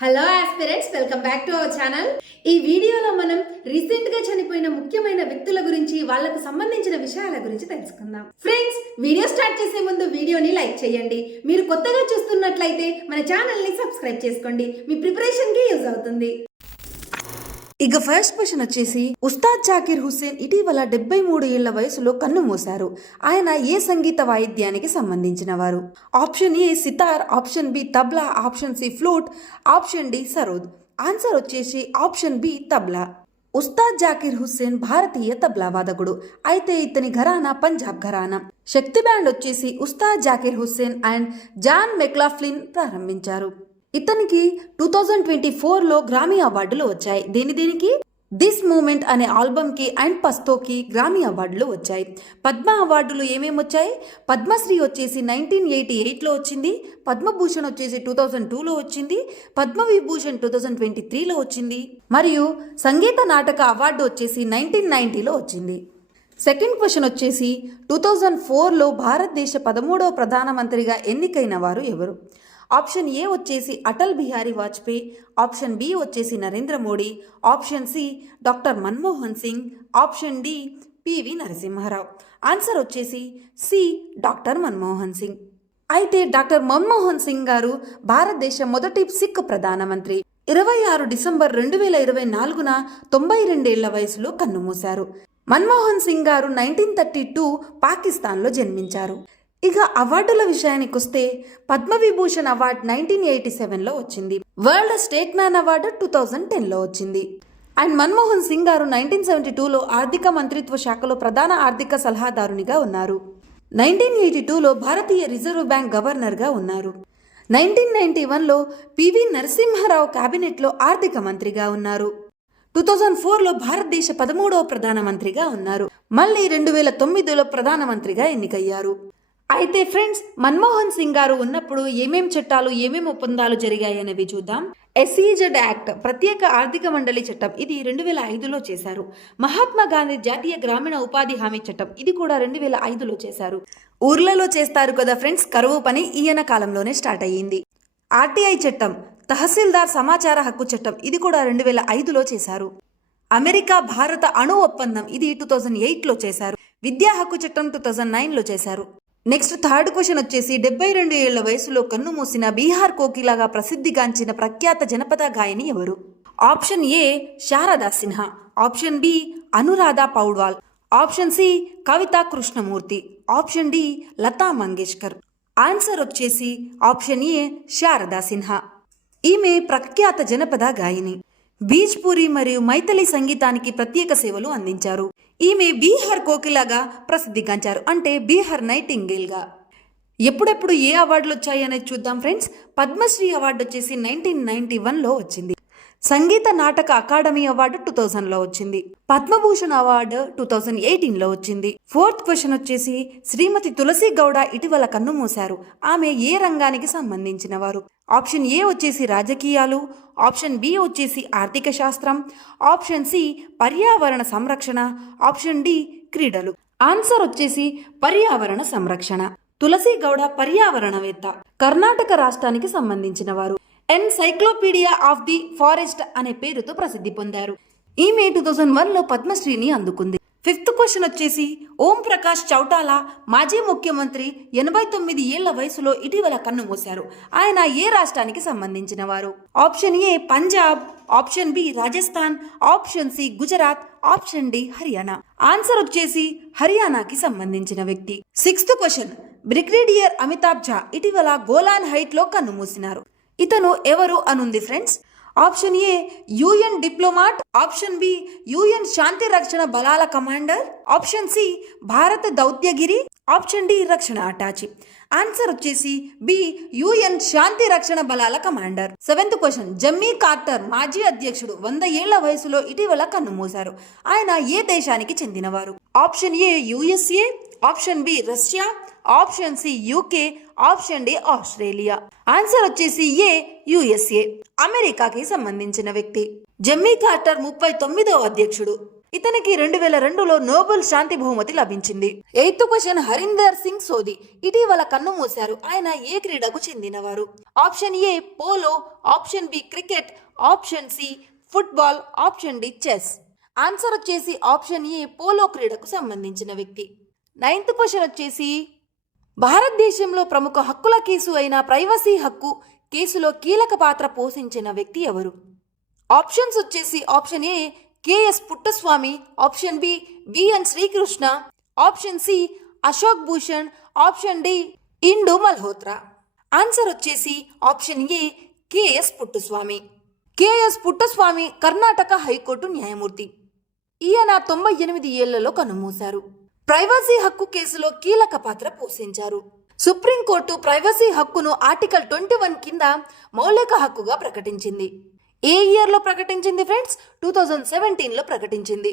Hello aspirants, welcome back to our channel. ఈ వీడియోలో మనం రీసెంట్ గా చనిపోయిన ముఖ్యమైన వ్యక్తుల గురించి, వాళ్ళకు సంబంధించిన విషయాల గురించి తెలుసుకుందాం. ఫ్రెండ్స్, వీడియో స్టార్ట్ చేసే ముందు వీడియోని లైక్ చేయండి. మీరు కొత్తగా చూస్తున్నట్లయితే మన ఛానల్ ని సబ్స్క్రైబ్ చేసుకోండి. మీ ప్రిపరేషన్ కి యూజ్ అవుతుంది. ఇక ఫస్ట్ క్వశ్చన్ వచ్చేసి, ఉస్తాద్ జాకీర్ హుస్సేన్ ఇటీవల 73 ఏళ్ల వయసులో కన్ను మూశారు. ఆయన ఏ సంగీత వాయిద్యానికి సంబంధించిన వారు? Option A sitar, option B tabla, option C flute, option D sarod. Answer వచ్చేసి ఆప్షన్ బి తబ్లా. ఉస్తాద్ జాకీర్ హుస్సేన్ భారతీయ తబ్లా వాదకుడు. అయితే ఇతని ఘరానా పంజాబ్ ఘరానా. శక్తి బ్యాండ్ వచ్చేసి Ustad Zakir Hussain and John McLaughlin ప్రారంభించారు. ఇతనికి 2024లో గ్రామీ అవార్డులు వచ్చాయి. దేనికి? దిస్ మూమెంట్ అనే ఆల్బమ్ కి అండ్ పస్తోకి గ్రామీ అవార్డులు వచ్చాయి. పద్మ అవార్డులు ఏమేమి వచ్చాయి? పద్మశ్రీ వచ్చేసి 1988లో వచ్చింది, పద్మభూషణ్ వచ్చేసి 2002లో వచ్చింది, పద్మవిభూషణ్ 2023లో వచ్చింది, మరియు సంగీత నాటక అవార్డు వచ్చేసి 1990లో వచ్చింది. సెకండ్ క్వశ్చన్ వచ్చేసి, 2004లో భారతదేశ 13వ ప్రధానమంత్రిగా ఎన్నికైన వారు ఎవరు? ఆప్షన్ ఏ వచ్చేసి అటల్ బిహారీ వాజ్పేయి, ఆప్షన్ బి వచ్చేసి Narendra Modi, option C doctor Manmohan Singh, option D PV Narasimha Rao. Answer వచ్చేసి సి డాక్టర్ మన్మోహన్ సింగ్. అయితే డాక్టర్ మన్మోహన్ సింగ్ గారు భారతదేశ మొదటి సిక్ ప్రధానమంత్రి. 26 డిసెంబర్ 2024న 92 ఏళ్ల వయసులో కన్నుమూశారు. మన్మోహన్ సింగ్ గారు 1932 పాకిస్తాన్లో జన్మించారు. ఇక అవార్డుల విషయానికి వస్తే, పద్మవిభూషణ్ అవార్డు 1987లో వచ్చింది, వరల్డ్ స్టేట్ మ్యాన్ అవార్డు 2010లో వచ్చింది. అండ్ మన్మోహన్ సింగ్ గారు 1972లో ఆర్థిక మంత్రిత్వ శాఖలో ప్రధాన ఆర్థిక సలహాదారునిగా ఉన్నారు. 1982లో భారతీయ రిజర్వ్ బ్యాంక్ గవర్నర్గా ఉన్నారు. 1991లో పివి నరసింహారావు కేబినెట్లో ఆర్థిక మంత్రిగా ఉన్నారు. 2004లో భారతదేశ 13వ ప్రధానమంత్రిగా ఉన్నారు. మళ్ళీ 2009లో ప్రధానమంత్రిగా ఎన్నికయ్యారు. అయితే ఫ్రెండ్స్, మన్మోహన్ సింగ్ గారు ఉన్నప్పుడు ఏమేం చట్టాలు, ఏమేం ఒప్పందాలు జరిగాయి అనేవి చూద్దాం. SEZ యాక్ట్, ప్రత్యేక ఆర్థిక మండలి చట్టం, ఇది 2005లో చేశారు. మహాత్మా గాంధీ జాతీయ గ్రామీణ ఉపాధి హామీ చట్టం, ఇది కూడా 2005లో చేశారు. ఊర్లలో చేస్తారు కదా ఫ్రెండ్స్ కరువు పని, ఈయన కాలంలోనే స్టార్ట్ అయ్యింది. RTI చట్టం, తహసీల్దార్ సమాచార హక్కు చట్టం, ఇది కూడా 2005లో చేశారు. అమెరికా భారత అణు ఒప్పందం, ఇది 2008లో చేశారు. విద్యా హక్కు చట్టం 2009లో చేశారు. నెక్స్ట్ థర్డ్ క్వశ్చన్ వచ్చేసి, 72 ఏళ్ల వయసులో కన్ను మూసిన బీహార్ కోకిలాగా ప్రసిద్ధిగాంచిన ప్రఖ్యాత జనపద గాయని ఎవరు? Option A Sharda Sinha, option B Anuradha Paudwal, option C Kavita Krishnamurthy, option D Lata Mangeshkar. Answer వచ్చేసి ఆప్షన్ ఏ శారదా సిన్హా. ఈమె ప్రఖ్యాత జనపద గాయని. భీజ్పురి మరియు మైథిలి సంగీతానికి ప్రత్యేక సేవలు అందించారు. ఈమె బీహార్ కోకిలాగా ప్రసిద్ధిగాంచారు, అంటే బీహార్ నైటింగేల్ గా. ఎప్పుడెప్పుడు ఏ అవార్డులు వచ్చాయి అనేది చూద్దాం ఫ్రెండ్స్. పద్మశ్రీ అవార్డు వచ్చేసి 1991లో వచ్చింది. సంగీత నాటక అకాడమీ అవార్డు 2000లో వచ్చింది. పద్మభూషణ్ అవార్డు 2018లో వచ్చింది. ఫోర్త్ క్వశ్చన్ వచ్చేసి, శ్రీమతి తులసి గౌడ ఇటీవల కన్ను మూశారు. ఆమె ఏ రంగానికి సంబంధించిన వారు? ఆప్షన్ ఏ వచ్చేసి రాజకీయాలు, ఆప్షన్ బి వచ్చేసి ఆర్థిక శాస్త్రం, ఆప్షన్ సి పర్యావరణ సంరక్షణ, ఆప్షన్ డి క్రీడలు. ఆన్సర్ వచ్చేసి పర్యావరణ సంరక్షణ. తులసి గౌడ పర్యావరణవేత్త, కర్ణాటక రాష్ట్రానికి సంబంధించిన వారు. ఎన్సైక్లోపీడియా ఆఫ్ ది ఫారెస్ట్ అనే పేరుతో ప్రసిద్ధి పొందారు. ఈమె 2001లో పద్మశ్రీని అందుకుంది. ఫిఫ్త్ క్వశ్చన్ వచ్చేసి, ఓం ప్రకాష్ చౌటాలా మాజీ ముఖ్యమంత్రి 89 ఏళ్ల వయసులో ఇటీవల కన్ను మూశారు. ఆయన ఏ రాష్ట్రానికి సంబంధించిన వారు? Option A Punjab, option B Rajasthan, option C Gujarat, option D Haryana. Answer వచ్చేసి హర్యానాకి సంబంధించిన వ్యక్తి. Sixth question, brigadier Amitabh Jha ఇటీవల గోలాన్ హైట్ లో కన్ను మూసినారు. ఇతను ఎవరు అనుంది friends. Option A UN diplomat, option B UN శాంతి రక్షణ బలాల కమాండర్, ఆప్షన్ సి భారత దౌత్యగిరి, ఆప్షన్ డి రక్షణ అటాచి. ఆన్సర్ వచ్చేసి బి UN శాంతి రక్షణ బలాల commander. Seventh question, Jimmy Carter మాజీ అధ్యక్షుడు 100 ఏళ్ల వయసులో ఇటీవల కన్ను మూశారు. ఆయన ఏ దేశానికి చెందినవారు? Option A USA, option B Russia, option C UK, option D Australia. Answer వచ్చేసి ఏ USA, అమెరికాకి సంబంధించిన వ్యక్తి. జమ్మీ కార్టర్ 39వ అధ్యక్షుడు. ఇతనికి 2002లో నోబెల్ శాంతి బహుమతి లభించింది. 8th క్వశ్చన్ హరీందర్ సింగ్ సోది ఇటీవల కన్ను మూశారు. ఆయన ఏ క్రీడకు చెందినవారు? Option A polo, option B cricket, option C football, option D chess. Answer వచ్చేసి ఆప్షన్ ఏ పోలో క్రీడకు సంబంధించిన వ్యక్తి. 9th క్వశ్చన్ వచ్చేసి భారతదేశంలో ప్రముఖ హక్కుల కేసు అయిన ప్రైవసీ హక్కు కేసులో కీలక పాత్ర పోషించిన వ్యక్తి ఎవరు? ఆప్షన్స్ వచ్చేసి option A K S Puttaswamy, option B B N Srikrishna, option C Ashok Bhushan, option D Indu Malhotra. Answer వచ్చేసి option A K S Puttaswamy. K S Puttaswamy Karnataka high court న్యాయమూర్తి. ఈయన 98 ఏళ్లలో కన్నుమూశారు. ప్రైవసీ హక్కు కేసులో కీలక పాత్ర పోషించారు. సుప్రీంకోర్టు ప్రైవసీ హక్కును ఆర్టికల్ 21 కింద మౌలిక హక్కుగా ప్రకటించింది. ఏ ఇయర్లో ప్రకటించింది ఫ్రెండ్స్? 2017లో ప్రకటించింది.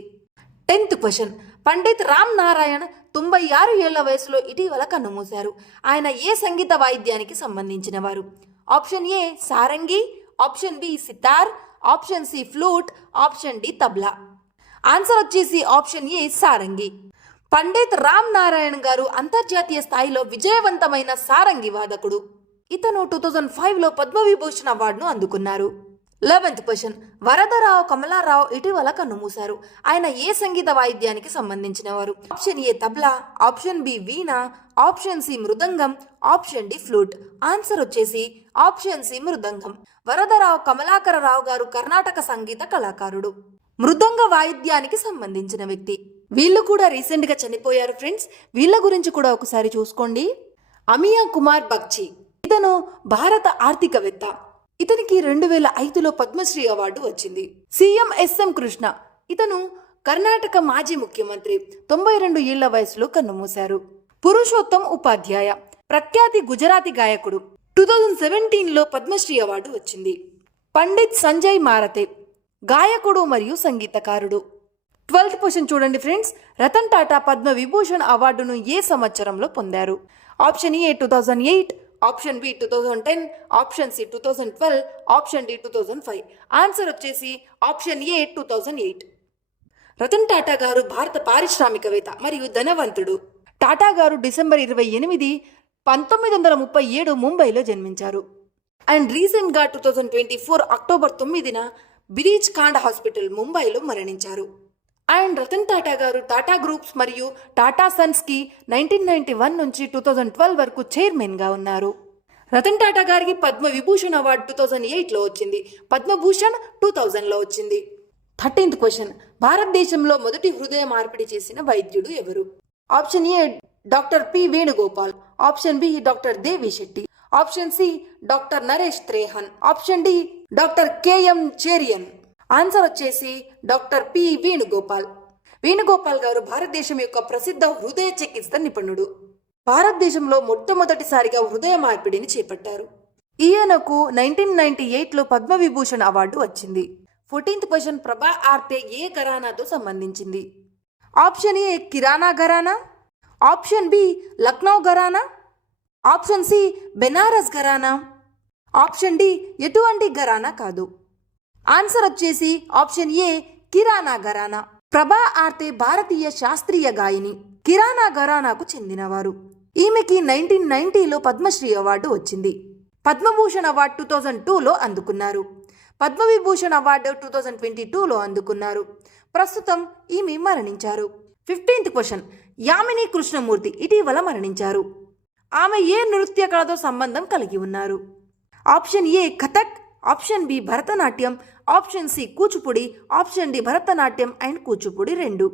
10th క్వశ్చన్ పండిత్ రామ్ నారాయణ్ 96 ఏళ్ల వయసులో ఇటీవల కన్నుమూశారు. ఆయన ఏ సంగీత వాయిద్యానికి సంబంధించిన వారు? Option A sarangi, option B sitar, option C flute, option D tabla. Answer వచ్చేసి ఆప్షన్ ఏ సారంగి. పండిత్ రామ్ నారాయణ్ గారు అంతర్జాతీయ స్థాయిలో విజయవంతమైన సారంగి వాదకుడు. ఇతను 2005లో పద్మవిభూషణ్ అవార్డును అందుకున్నారు. 11th క్వశ్చన్ వరదరావు కమలారావు ఇటీవల కన్నుమూశారు. ఆయన ఏ సంగీత వాయిద్యానికి సంబంధించిన వారు? Option A tabla, option B veena, option C mridangam, option D flute. Answer వచ్చేసి ఆప్షన్ సి మృదంగం. వరదరావు కమలాకరరావు గారు కర్ణాటక సంగీత కళాకారుడు, మృదంగ వాయిద్యానికి సంబంధించిన వ్యక్తి. వీళ్ళు కూడా రీసెంట్ గా చనిపోయారు ఫ్రెండ్స్. వీళ్ళ గురించి కూడా ఒకసారి చూసుకోండి. అమియా కుమార్ బగ్చి ఇతను భారత ఆర్థికవేత్త. ఇతనికి 2005లో పద్మశ్రీ అవార్డు వచ్చింది. సీఎం ఎస్ఎం కృష్ణ ఇతను కర్ణాటక మాజీ ముఖ్యమంత్రి. 92 ఏళ్ల వయసులో కన్నుమూశారు. పురుషోత్తం ఉపాధ్యాయ ప్రఖ్యాతి గుజరాతీ గాయకుడు. 2017లో పద్మశ్రీ అవార్డు వచ్చింది. పండిత్ సంజయ్ మారతే గాయకుడు మరియు సంగీతకారుడు. 12th క్వశ్చన్ చూడండి ఫ్రెండ్స్. రతన్ టాటా పద్మ విభూషణ్ అవార్డును ఏ సంవత్సరంలో పొందారు? Option A 2008, option B 2010, option C 2012, option D 2005. Answer వచ్చేసి ఆప్షన్ ఏ 2008. రతన్ టాటా గారు భారత పారిశ్రామికవేత్త మరియు ధనవంతుడు. టాటా గారు డిసెంబర్ 28, 1937 ముంబైలో జన్మించారు. అండ్ రీసెంట్గా 2024 అక్టోబర్ 9న బిరీచ్ కాండ్ హాస్పిటల్ ముంబైలో మరణించారు. అండ్ రతన్ టాటా గారు టాటా గ్రూప్స్ మరియు టాటా సన్స్కి 1991 నుంచి 2012 వరకు చైర్మన్గా ఉన్నారు. రతన్ టాటా గారికి పద్మ విభూషణ్ అవార్డు 2008లో వచ్చింది. పద్మభూషణ్ 2000లో వచ్చింది. 13th క్వశ్చన్ భారతదేశంలో మొదటి హృదయ మార్పిడి చేసిన వైద్యుడు ఎవరు? Option A doctor P Venugopal, option B doctor Devi Shetty, option C doctor Naresh Trehan, option D doctor K M Cherian. Answer వచ్చేసి డాక్టర్ పి వేణుగోపాల్. వేణుగోపాల్ గారు భారతదేశం యొక్క ప్రసిద్ధ హృదయ చికిత్స నిపుణుడు. భారతదేశంలో మొట్టమొదటిసారిగా హృదయ మార్పిడిని చేపట్టారు. ఈయనకు 1998లో పద్మవిభూషణ్ అవార్డు వచ్చింది. 14th క్వశ్చన్ ప్రభా ఆర్తే ఏ ఘరానాతో సంబంధించింది? Option A Kirana gharana, option B Lucknow gharana, option C Benaras gharana, option D ఎటువంటి ఘరానా కాదు. ఆన్సర్ వచ్చేసి ఆప్షన్ ఏ కిరాణా ఘరానా. ప్రభా ఆర్తే భారతీయ శాస్త్రీయ గాయని, కిరాణా ఘరానాకు చెందినవారు. ఈమెకి 1990లో పద్మశ్రీ అవార్డు వచ్చింది. పద్మభూషణ్ అవార్డు 2002లో అందుకున్నారు. పద్మవిభూషణ్ అవార్డు 2022లో అందుకున్నారు. ప్రస్తుతం ఈమె మరణించారు. 15th క్వశ్చన్ యామిని కృష్ణమూర్తి ఇటీవల మరణించారు. ఆమె ఏ నృత్య కళతో సంబంధం కలిగి ఉన్నారు? Option A Kathak, option B Bharatanatyam, option C Kuchipudi, option D Bharatanatyam and Kuchipudi 2.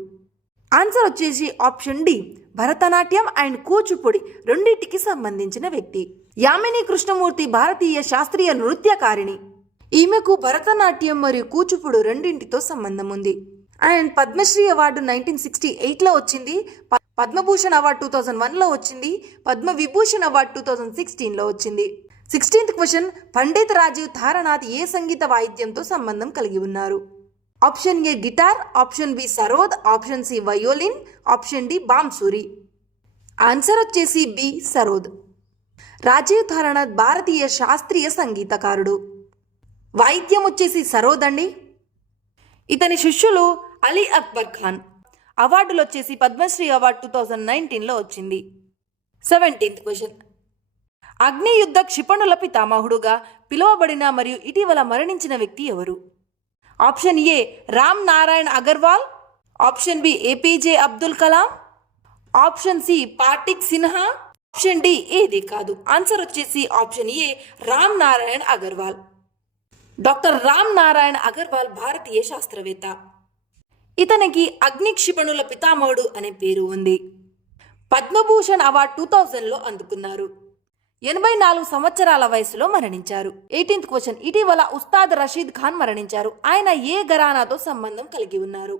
Answer వచ్చేసి option D Bharatanatyam and Kuchipudi రెండింటికి సంబంధించిన వ్యక్తి. యామిని కృష్ణమూర్తి భారతీయ శాస్త్రీయ నృత్యకారిణి. ఈమెకు భరతనాట్యం మరియు కూచిపూడి రెండింటితో సంబంధం ఉంది. అండ్ పద్మశ్రీ అవార్డు 1968లో వచ్చింది. పద్మభూషణ్ అవార్డు 2001లో వచ్చింది. పద్మవిభూషణ్ అవార్డు 2016లో వచ్చింది. 16th క్వశ్చన్ పండిత్ రాజీవ్ తారానాథ్ ఏ సంగీత వాయిద్యంతో సంబంధం కలిగి ఉన్నారు? Option A guitar, option B sarod, option C violin, option D bansuri. Answer వచ్చేసి బి సరోద్. రాజీవ్ తారానాథ్ భారతీయ శాస్త్రీయ సంగీతకారుడు. వాయిద్యం వచ్చేసి సరోద్ అండి. ఇతని శిష్యులు అలీ అక్బర్ ఖాన్. అవార్డులు వచ్చేసి పద్మశ్రీ అవార్డు 2019లో వచ్చింది. 17th question. అగ్నియుద్ధ క్షిపణుల పితామహుడుగా పిలువబడిన మరియు ఇటీవల మరణించిన వ్యక్తి ఎవరు? Option A Ram Narayan Agarwal, option B A P J Abdul Kalam, option C Patik Sinha, option D ఏది కాదు. ఆన్సర్ వచ్చేసి option A Ram Narayan Agarwal. Doctor Ram Narayan Agarwal భారతీయ శాస్త్రవేత్త. ఇతనికి అగ్ని క్షిపణుల పితామహుడు అనే పేరు ఉంది. పద్మభూషణ్ అవార్డు 2000లో అందుకున్నారు. 84 సంవత్సరాల వయసులో మరణించారు. 18th question. ఇటీవల ఉస్తాద్ రషీద్ ఖాన్ మరణించారు. ఆయన ఏ ఘరానాతో సంబంధం కలిగి ఉన్నారు?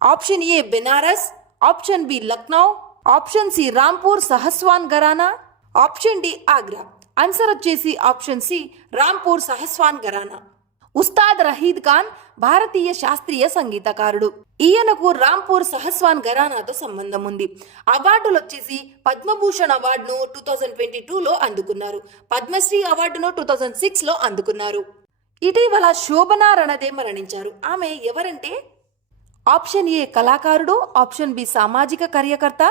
Option A Benares, option B Lucknow, option C Rampur Sahaswan gharana, option D Agra. Answer వచ్చేసి ఆప్షన్ సి రాంపూర్ సహస్వాన్ ఘరానా. ఉస్తాద్ రషీద్ ఖాన్ భారతీయ శాస్త్రీయ సంగీతకారుడు. ఈయనకు రాంపూర్ సహస్వాన్ ఘరానాతో సంబంధం ఉంది. అవార్డులు వచ్చేసి పద్మభూషణ్ అవార్డును 2022లో అందుకున్నారు. పద్మశ్రీ అవార్డును 2006లో అందుకున్నారు. ఇటీవల శోభనా రణదే మరణించారు. ఆమె ఎవరంటే ఆప్షన్ ఏ కళాకారుడు, ఆప్షన్ బి సామాజిక కార్యకర్త,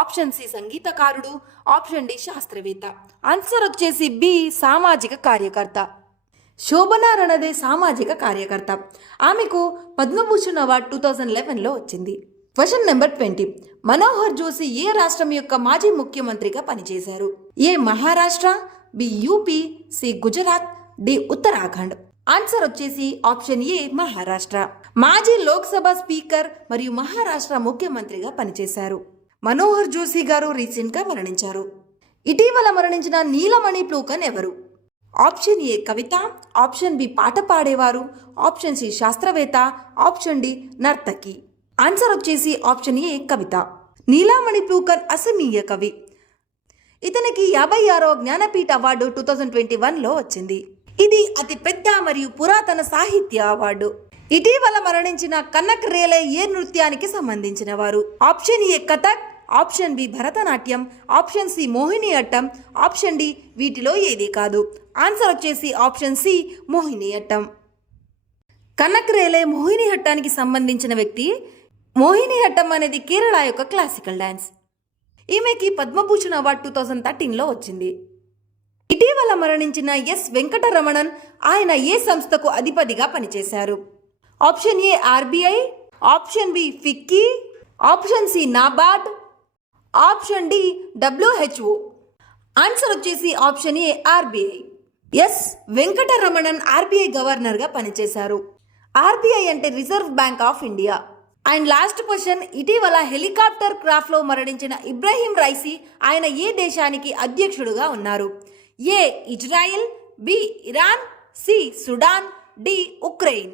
ఆప్షన్ సి సంగీతకారుడు, ఆప్షన్ డి శాస్త్రవేత్త. ఆన్సర్ వచ్చేసి బి సామాజిక కార్యకర్త. శోభనా రణదే సామాజిక కార్యకర్త. ఆమెకు పద్మభూషణ్ అవార్డు 2011లో వచ్చింది. Question number 20. మనోహర్ జోషి ఏ రాష్ట్రం యొక్క మాజీ ముఖ్యమంత్రిగా పనిచేశారు? A Maharashtra, B UP, C Gujarat, D Uttarakhand. Answer వచ్చేసి ఆప్షన్ ఏ మహారాష్ట్ర. మాజీ లోక్సభ స్పీకర్ మరియు మహారాష్ట్ర ముఖ్యమంత్రిగా పనిచేశారు. మనోహర్ జోషి గారు రీసెంట్గా మరణించారు. ఇటీవల మరణించిన నీలమణి ప్లూకన్ ఎవరు? ఆప్షన్ ఏ కవిత, ఆప్షన్ బి పాట పాడేవారు, ఆప్షన్ సి శాస్త్రవేత్త, ఆప్షన్ డి నర్తకి. ఆన్సర్ వచ్చేసి ఆప్షన్ ఏ కవిత. నీలమణి ప్లూకన్ అసమీయ కవి. ఇతనికి 56వ జ్ఞానపీఠ అవార్డు 2021లో వచ్చింది. ఇది అతి పెద్ద మరియు పురాతన సాహిత్య అవార్డు. ఇటీవల మరణించిన కనక్ రేలే ఏ నృత్యానికి సంబంధించిన వారు? Option A Kathak, option B Bharatanatyam, option C Mohini Attam, option D వీటిలో ఏది కాదు. ఆన్సర్ వచ్చేసి ఆప్షన్ సి మోహిని అట్టం. కనక్ రేలే మోహిని అట్టానికి సంబంధించిన వ్యక్తి. మోహిని అట్టం అనేది కేరళ యొక్క క్లాసికల్ డాన్స్. ఈమెకి పద్మభూషణ్ అవార్డు 2013లో వచ్చింది. ఇటీవల మరణించిన ఎస్ వెంకటరమణన్. ఆయన ఏ సంస్థకు అధిపతిగా పనిచేశారు? Option A RBI, option B FICCI, option C NABARD, option D WHO. Answer వచ్చేసి option A RBI. S Venkitaramanan RBI గవర్నర్గా పనిచేశారు. ఆర్బీఐ అంటే reserve bank of India. And last question. ఇటీవల హెలికాప్టర్ క్రాష్లో మరణించిన ఇబ్రాహీం రైసీ ఆయన ఏ దేశానికి అధ్యక్షుడుగా ఉన్నారు? A Israel, B Iran, C Sudan, D Ukraine.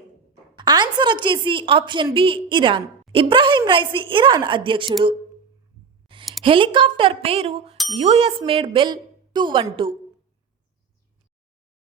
Answer వచ్చేసి option B Iran. Ibrahim Raisi Iran అధ్యక్షుడు. హెలికాప్టర్ పేరు యుఎస్ మేడ్ బెల్ 212.